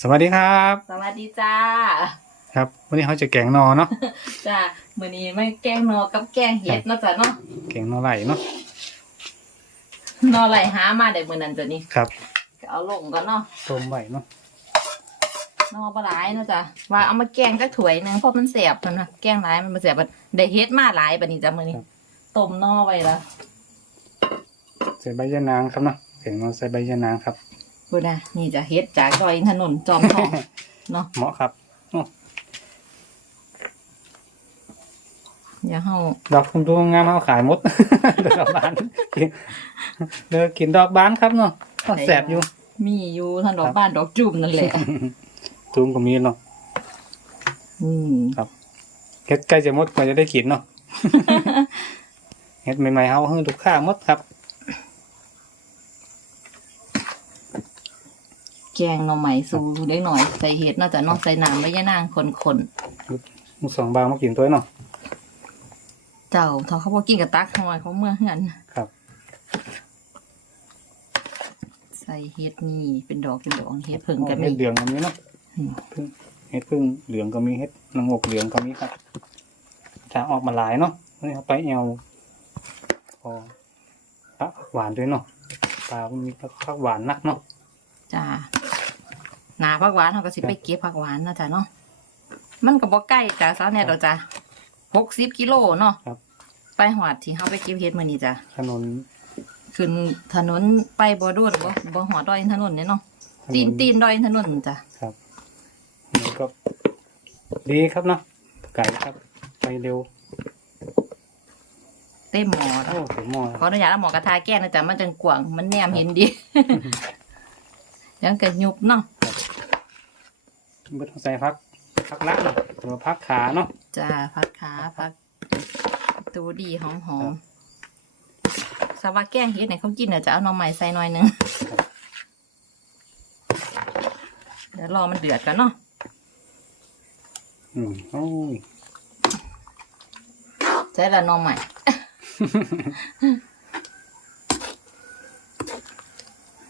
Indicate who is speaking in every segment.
Speaker 1: สวัสดีครับ
Speaker 2: สวัสดีจ้า
Speaker 1: ครับวันนี้เขาจะแกงนอเนาะ
Speaker 2: จ้ามื้อนี้ไม่แกงนอกับแกงเห็ดเนาะจ้ะเนาะ
Speaker 1: แกงนอไหลเนาะ
Speaker 2: นอไหลหามาได้มื้อนั้นจ้ะนี่
Speaker 1: ครับ
Speaker 2: ก็เอาลงก่อนเนาะ
Speaker 1: ต้มไหลเนาะ
Speaker 2: นอบ่หลายเนาะจ้ะว่าเอามาแกงจักถ้วยหนึงเพราะมันแสบมันนะแกงหลายมันบ่แสบบัดได้เฮ็ดมาหลายบัดนี้จ้ะมื้อนี้ต้มนอไว้ละ
Speaker 1: ใส่ใบยะนางครับเนาะแกงนอใส่ใบยะนางครับ
Speaker 2: พุ่นน่ะนี่จะเฮ็ดจากดอยอินทนนท์จอมทองเนาะ
Speaker 1: เหมาะครับโอ้
Speaker 2: อย่าเฮา
Speaker 1: ดอกคุณดูงามเขาขายหมดดอกบานกินเลือกกินดอกบานครับเนาะก็แสบอยู่
Speaker 2: มีอยู่ทางดอกบ้านดอกจุ่มนั่นแหละ
Speaker 1: ตูมก็มีเนาะ
Speaker 2: อืม
Speaker 1: เฮ็ดใกล้จะหมดกว่าจะได้กินเนาะเฮ็ดใหม่ๆเขาให้ลูกค้าหมดครับ
Speaker 2: แกงหน่อไม้สูได้หน่อยใส่เห็ดเนาะจ้ะเนาะใส่น้ำใบยะนางคน
Speaker 1: มุกสองบางมากินตัวเนาะ
Speaker 2: ๆเจ้าทอเขาบอกกินกับตักหอยเขาเมื่อเฮือน
Speaker 1: ครับ
Speaker 2: ใส่เห็ดนี่เป็นดอกเป็นดอกเห็ดเพิ่งกัน
Speaker 1: เฮ็
Speaker 2: มี
Speaker 1: ดเหลืองก็มีเนาะ
Speaker 2: อืม
Speaker 1: พึ่งเฮ็ดพึ่งเหลืองก็มีเฮ็ดนางงกเหลืองก็มีครับถ้าออกมาหลายเนาะวันนี้เอาไปเอวพอผักหวานด้วยเนาะปลามันมีผักหวานนักเนาะ
Speaker 2: จ้า หนาผักหวานเขาก็สิไปเก็บผักหวานเนาะจ้ะเนาะมันก็บ่ใกล้จ้าสาวแน่ดอกจ้ะหกสิบกิโลเนาะ
Speaker 1: ครับ
Speaker 2: ไปหอดที่เขาไปเก็บเห็ดมื้อนี้จ้ะ
Speaker 1: ถนน
Speaker 2: ขึ้นถนนไปบ่โดดบ่บ่หอดดอยอินทนนท์เนี่ยเนาะ
Speaker 1: ถนน
Speaker 2: ตีนตีนดอยอินทนนท์จ้ะ
Speaker 1: ครับมันก็ดีครับเนาะไก่ครับ ไปเร็ว
Speaker 2: เต็มหมอ
Speaker 1: โอ้ถึงหม้อ
Speaker 2: ขออนุญาตเอาหมอกระทาแก้นะจ๊ะมันจังกว่างมันแนมเห็นดี ยังกระยุบเนาะ
Speaker 1: ไม่ต้องใส่พักพักละเนาะตัวพักขาเนาะ
Speaker 2: จ้าพักขาพักตูดีหอมหอมสวาแกงเฮ็ดไหนเขากินเดี๋ยวจะเอาหน่อไม้ใส่หน่อยหนึงเดี๋ยวรอมันเดือดกันเนาะ
Speaker 1: อืมโอ้ย
Speaker 2: ใช่ละหน่อไม้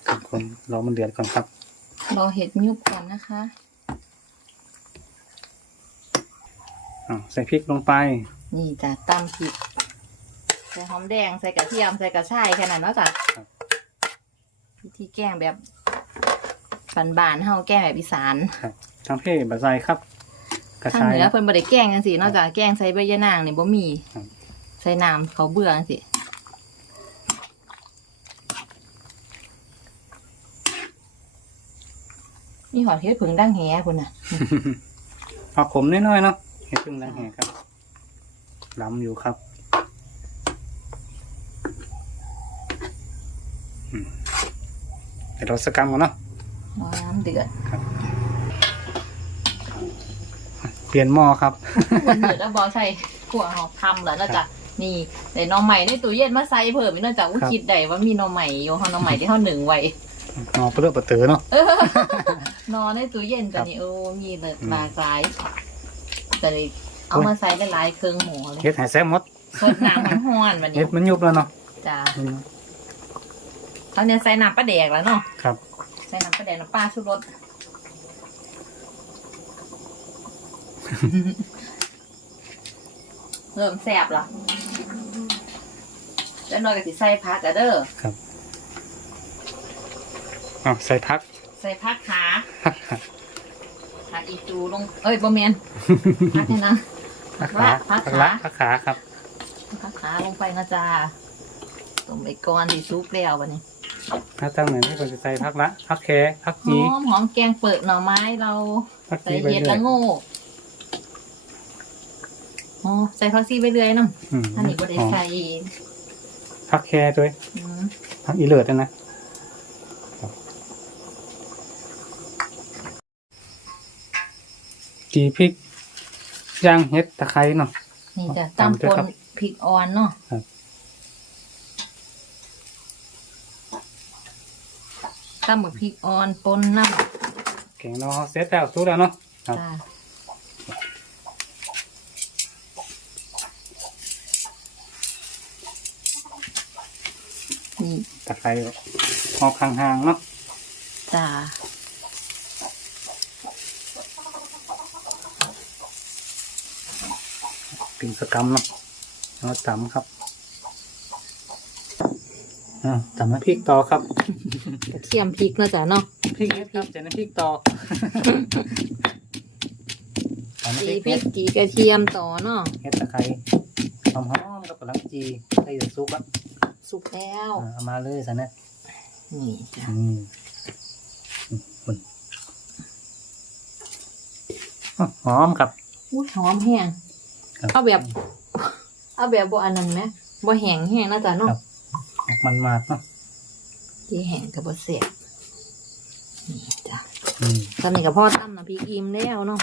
Speaker 1: ครับคนรอมันเดือดก่อนครับ
Speaker 2: รอเห็ดยุบก่อนนะคะ
Speaker 1: อ่าใส่พริกลงไป
Speaker 2: นี่จ้ะตำพริกใส่หอมแดงใส่กระเทียมใส่กระชายแค่นั้นเนาะจ้ะ
Speaker 1: ครับ
Speaker 2: วิธีแกงแบบบานๆเฮาแกงแบบอีสาน
Speaker 1: ครับทางเพ่บะไซครับกระ
Speaker 2: ทาง
Speaker 1: ชาย
Speaker 2: เหนือเพิ่นบ่ได้แกงจังซี่นอกจากแกงใส่ใบยะนางนี่บ่มี
Speaker 1: ครับ
Speaker 2: ใส่น้ำเขาเบื่อจังซี่นี่หอดเฮ็ดผึ่งดังแหพุ่นน่ะ
Speaker 1: เอาขมน้อยๆเนาะ เห็ดพึ่งดังแหครับล้ำอยู่ครับอืมเดี๋ยวเราสกรรมกันเนาะ
Speaker 2: รอน้ำเดือด
Speaker 1: เปลี่ยนหม้อครับ
Speaker 2: วันเดือดแล้วบ่ใส่ขั่วหอมทำแล้วนะจ๊ะนี่ได้หน่อใหม่ในตู้เย็นมาใส่เพิ่มอีกเนอกจากว่า
Speaker 1: ครับ
Speaker 2: คิดได้ว่ามีหน่อใหม่อยู่เฮาหน่อใหม่ที่เฮาหนึ่งไว้
Speaker 1: หม้อเปลือกเปลือเนาะ
Speaker 2: นอนในตู้เย็น
Speaker 1: ครั
Speaker 2: จ้ะ
Speaker 1: บ
Speaker 2: นี่โอ้มีห
Speaker 1: อืม
Speaker 2: ลา กหลายแต่นี่เอามาใส่ได้หลายเครื่องหมูเลย
Speaker 1: เห็ดหายแซ่บหมด
Speaker 2: สดน้ำมันห้อนวันนี้
Speaker 1: เห็ดมันยุบแล้วเนาะ
Speaker 2: จ้า
Speaker 1: อืม
Speaker 2: เขาเนี่ยใส่น้ำปลาแดกแล้วเนาะ
Speaker 1: ครับ
Speaker 2: ใส่น้ำปลาแดกน้ำปลาชูรสเริ่มแสบละแล้วนอยกับสิใส่ผักอะเด้อ
Speaker 1: อ๋อใส่พัก
Speaker 2: ใส่ผักขา ผักอีจูลง เอ้ยบะเมียนผักเนี่ยนะ
Speaker 1: พักขา
Speaker 2: พั
Speaker 1: พั
Speaker 2: ก
Speaker 1: ก
Speaker 2: ขา
Speaker 1: ละพักขาครับ
Speaker 2: ผักขาลงไปนะจ๊ะต้มไปก่อนที่ซุปแล้ววันนี้
Speaker 1: ถ้าตั้งไหนที่ควรจะใส่พักละพักแคพัก
Speaker 2: ห
Speaker 1: จี
Speaker 2: อมหอมแกงเปิดหน่อไม้เรา
Speaker 1: พัก
Speaker 2: ใส่
Speaker 1: จีไป
Speaker 2: เห็ด
Speaker 1: เรื่อ
Speaker 2: ละ
Speaker 1: ย
Speaker 2: โง่อ๋อใส่ผักซีไปเรื่อยเนาะ
Speaker 1: อืม
Speaker 2: อันนี้บ่ได้ใส่
Speaker 1: พักแคด้วย
Speaker 2: อืม
Speaker 1: พักอีเลิศด้วยนะ จีพริกย่างเห็ดตะไคร้เนาะ
Speaker 2: นี่จะ
Speaker 1: ตาม
Speaker 2: ตำ
Speaker 1: ด้วย
Speaker 2: ปน
Speaker 1: ครับ
Speaker 2: พริกอ่อนเนาะ
Speaker 1: ครับ
Speaker 2: ตำหมึกพริกอ่อนปนน้
Speaker 1: แกงเนาะเสร็จแล้วสุกแล้วเนาะำครับ
Speaker 2: จ้านี่
Speaker 1: ตะไคร้ออกห่างๆเนาะ
Speaker 2: จ้า
Speaker 1: ถึงสกรรมเนาะแล้วตำครับอ่าตำน้ำพริกต่อครับ
Speaker 2: กระเทียมพริกเนาะจ้ะเนาะ
Speaker 1: พริกเฮ็ดครับเจน้ำพริกต่อตำน้ำ
Speaker 2: จี
Speaker 1: พริก
Speaker 2: พริ
Speaker 1: เฮ็
Speaker 2: ก
Speaker 1: ด
Speaker 2: จีกระเทียมต่อเนาะ
Speaker 1: เฮ็ดตะไคร้หอมๆกับกระลังจีใส่ซุปครับ
Speaker 2: สุกแล้ว
Speaker 1: อ่าเอามาเลยสันนะ
Speaker 2: นี่จ้ะ
Speaker 1: อืมคุณหอมครับ
Speaker 2: อุ้ยหอมแห้ง
Speaker 1: ครับ
Speaker 2: เอาแบบ เอาแบบบ่อันนั้นไหมบ่แห้งแห้งนะจ๊ะเนาะ
Speaker 1: ครับ มันมาดเนาะ
Speaker 2: ที่แห้งกับบ่เสียบนี่จ้ะ
Speaker 1: อืม
Speaker 2: ตอนนี้กับพ่อตั้มน้ำพริกอิ่มแล้วเนาะ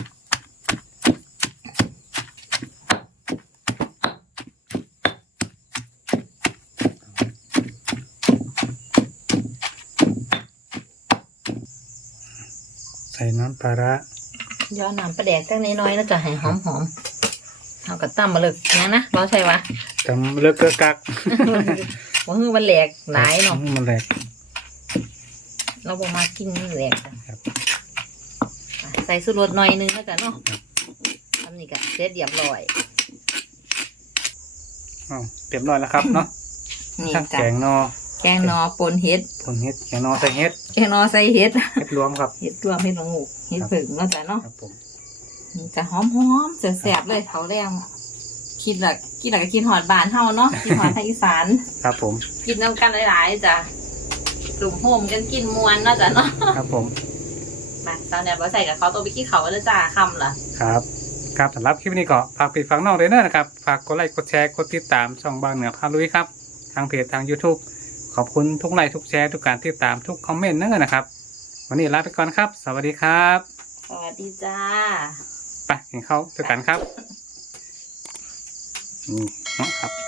Speaker 1: ใส่น้ำปลาร้า
Speaker 2: ย้อนน้ำปลาแดกจังน้อยๆนะจ๊ะให้หอมหอมๆ เอากระตั้มมาเลยนะนะเราใช่ปะ
Speaker 1: จำเลิกเกลือกัก
Speaker 2: ว่าคือมันแหลกหลายเนาะ
Speaker 1: มันแหลก
Speaker 2: เราบ่มากินมันแหลกจ้ะ
Speaker 1: ครับ
Speaker 2: อะใส่สุรสหน่อยนึงนะจ๊ะเนาะทำนี่ก็เสร็จเรียบร้อย
Speaker 1: อ้าวเตรียมร้อยแล้วครับเนาะ
Speaker 2: นี่
Speaker 1: ทั้ง
Speaker 2: จ้ะ
Speaker 1: แกงนอ
Speaker 2: แกงนอปนเห็ด
Speaker 1: ผลเฮ็ดแกงนอใส่เฮ็ด
Speaker 2: แกงนอใส่เห็ด
Speaker 1: เฮ็ดรวมครับ
Speaker 2: เห็ดรวมเห็ดละงูเห็ดผึ่งเนาะจ๊ะเนาะ
Speaker 1: ครับผม
Speaker 2: นี่จะหอมหอมๆแสบๆเลยเท่าแรงคิดละกินละก็กินหอดบานเฮาเนาะกินหอดทางอีสาน
Speaker 1: ครับผม
Speaker 2: กินน้ำกันหลายๆจ้ะกลุ่มโฮมกันกินมวนเนาะจ๊ะเนาะ
Speaker 1: ครับผม
Speaker 2: มาสาวเนี่ยบ่ใส่กับเขาตัวไปกี้เขาแล้วจ้าคำล่ะ
Speaker 1: ครับครับสำหรับคลิปนี้ก็ฝากปิดฟังนอกเลยเนอะนะครับ ฝากกดไลค์กดแชร์กดติดตามช่องบางเหนือพาลุยครับ ทางเพจทาง YouTube ขอบคุณทุกไลค์ทุกแชร์ทุกการติดตามทุกคอมเมนต์เนอะนะครับ วันนี้ลาไปก่อนครับ สวัสดีครับ
Speaker 2: สวัสดีจ้า
Speaker 1: ไปกินข้าวด้วยกันครับนี่เนาะครับ